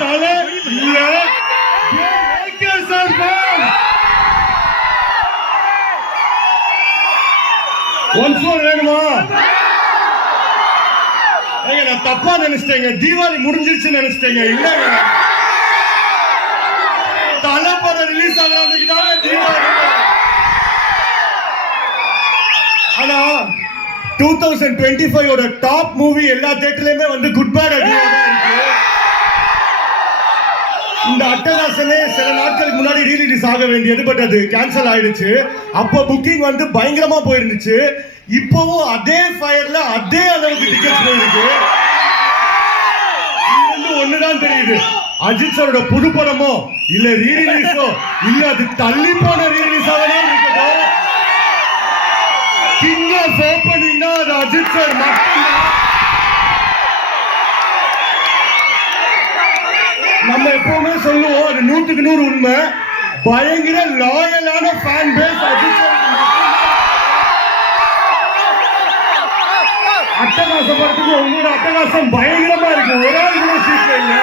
தலை இல்ல once more வேணுமா? நான் தப்பா நினைச்சிட்டேங்க, தீபாவளி முடிஞ்சிருச்சுன்னு நினைச்சிட்டேங்க. இல்லங்க, தலை படம் ரிலீஸ் ஆகிறாங்க தீபாவளி. ஆனா 2025 ஓட டாப் மூவி எல்லா தியேட்டர்லயுமே வந்து குட் பேட் அக்லி தான் இருக்கு. இந்த அட்டகாசமே சில நாட்களுக்கு முன்னாடி ரீரிலீஸ் ஆக வேண்டியது, பட் அது கேன்சல் ஆயிடுச்சு. அப்போ புக்கிங் வந்து பயங்கரமா போயிருந்துச்சு. இப்போவும் அதே ஃபயர்ல அதே அளவுக்கு டிக்கெட்ஸ் போயிருக்கு. ஒண்ணுதான் தெரியுது, அஜித் சாரோட புது படமோ இல்ல ரீரிலீஸோ இல்ல அது தள்ளி போன ரீரிலீஸ் ஆகலாம் இருக்கட்டும், கிங் ஆஃப் ஓப்பனிங்னா அது அஜித் சார் மட்டும்தான். நம்ம எப்பவுமே சொல்லுவோம், அது 100க்கு 100 உண்மை. பயங்கர லாயலான ஃபேன் பேஸ் அஜித் சார். அட்டகாசம் படத்துக்கு உங்களோட அட்டகாசம் பயங்கரமா இருக்கு. ஒரு ஆள் கூட சீட்ல இல்ல.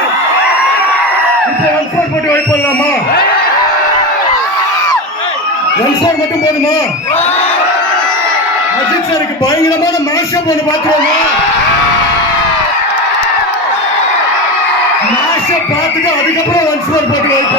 இப்போ ஒன் ஃபோர் போட்டு வெயிட் பண்ணலாமா? ஒன் ஃபோர் மட்டும் போதுமா? அஜித் சாருக்கு பயங்கரமான மேஷப் ஒன்று பார்த்துருவோமா? மேஷப் பார்த்துட்டு அதுக்கப்புறம் ஒன் ஃபோர் போட்டு வெயிட்